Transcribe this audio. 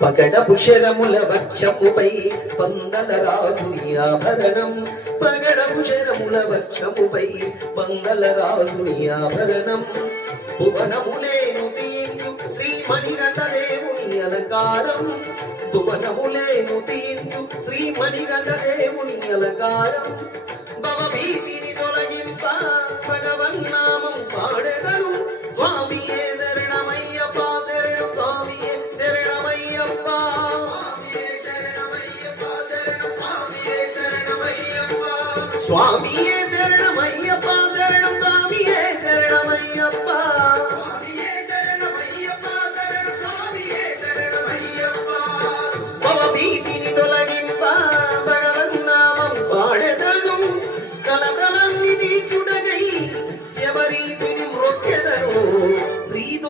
పగడపు శరముల వక్షముపై పందల రాజుని ఆభరణం పగడపు శరముల వక్షముపై పందల రాజుని ఆభరణం భువనములేను తీయించు శ్రీమణిగంట దేవుని అలంకారం భువనములేను తీయించు శ్రీమణిగంట దేవుని అలంకారం భవభీతిని తొలగింప భగవన్నామం పాడెదను స్వామియే శరణమయ్యప్ప శరణు స్వామియే శరణమయ్యప్ప స్వామియే